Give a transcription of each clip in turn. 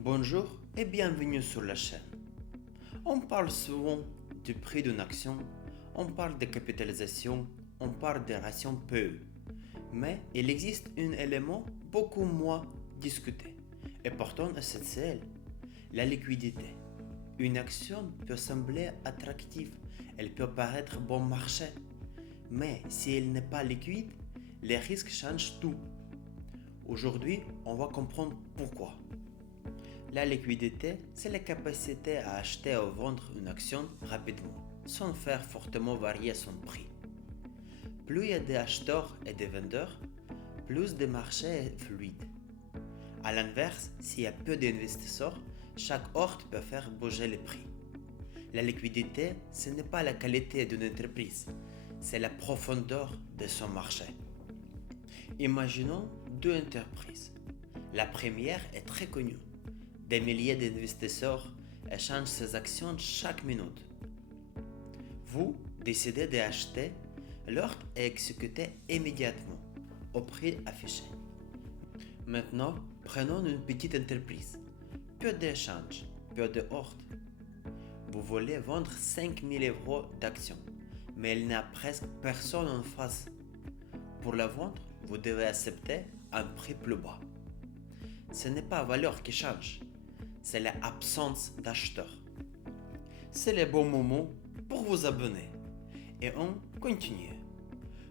Bonjour et bienvenue sur la chaîne. On parle souvent du prix d'une action, on parle de capitalisation, on parle des ratios PE. Mais il existe un élément beaucoup moins discuté, et pourtant essentiel, la liquidité. Une action peut sembler attractive, elle peut paraître bon marché, mais si elle n'est pas liquide, les risques changent tout. Aujourd'hui, on va comprendre pourquoi. La liquidité, c'est la capacité à acheter ou vendre une action rapidement, sans faire fortement varier son prix. Plus il y a d'acheteurs et de vendeurs, plus le marché est fluide. A l'inverse, s'il y a peu d'investisseurs, chaque ordre peut faire bouger les prix. La liquidité, ce n'est pas la qualité d'une entreprise, c'est la profondeur de son marché. Imaginons deux entreprises. La première est très connue. Des milliers d'investisseurs échangent ces actions chaque minute. Vous décidez d'acheter, l'ordre est exécuté immédiatement au prix affiché. Maintenant, prenons une petite entreprise. Peu d'échanges, peu de ordres. Vous voulez vendre 5000 euros d'actions, mais il n'y a presque personne en face. Pour la vendre, vous devez accepter un prix plus bas. Ce n'est pas la valeur qui change, c'est l'absence d'acheteurs. C'est le bon moment pour vous abonner. Et on continue.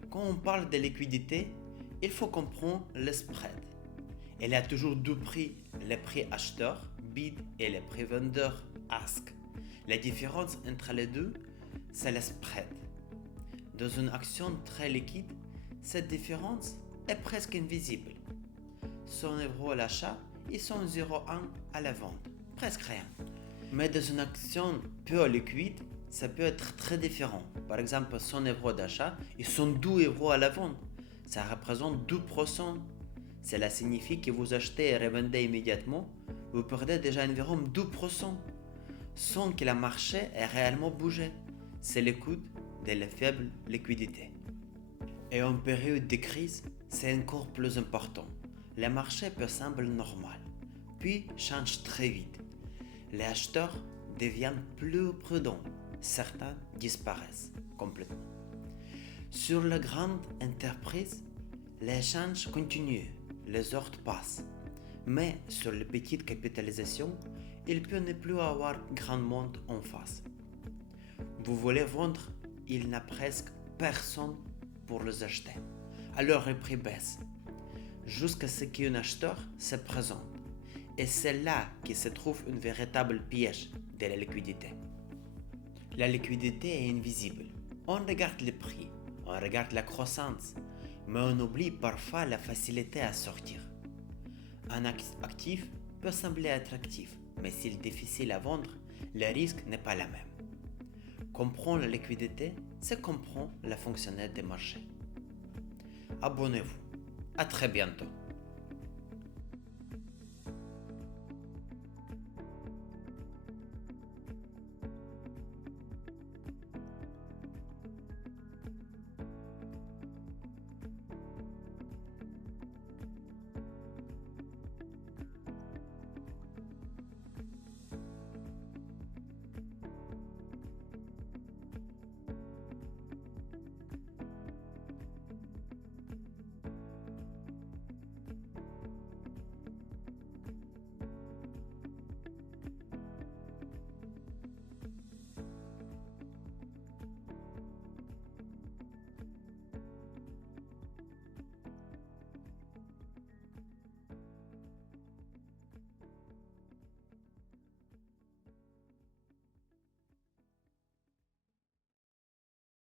Quand on parle de liquidité, il faut comprendre le spread. Il y a toujours deux prix, le prix acheteur, bid, et le prix vendeur, ask. La différence entre les deux, c'est le spread. Dans une action très liquide, cette différence est presque invisible. 100 € à l'achat et 100,01 à la vente. Presque rien. Mais dans une action peu liquide, ça peut être très différent. Par exemple, 100 € d'achat et 102 € à la vente. Ça représente 2%. Cela signifie que vous achetez et revendez immédiatement, vous perdez déjà environ 2% sans que le marché ait réellement bougé. C'est le coût de la faible liquidité. Et en période de crise, c'est encore plus important. Le marché peut sembler normal, puis change très vite. Les acheteurs deviennent plus prudents, certains disparaissent complètement. Sur les grandes entreprises, l'échange continue, les ordres passent. Mais sur les petites capitalisations, il peut ne plus avoir grand monde en face. Vous voulez vendre, il n'y a presque personne pour les acheter. Alors le prix baisse, jusqu'à ce qu'un acheteur se présente. Et c'est là que se trouve un véritable piège de la liquidité. La liquidité est invisible. On regarde le prix, on regarde la croissance, mais on oublie parfois la facilité à sortir. Un actif peut sembler attractif, mais s'il est difficile à vendre, le risque n'est pas le même. Comprendre la liquidité, c'est comprendre le fonctionnement des marchés. Abonnez-vous. À très bientôt.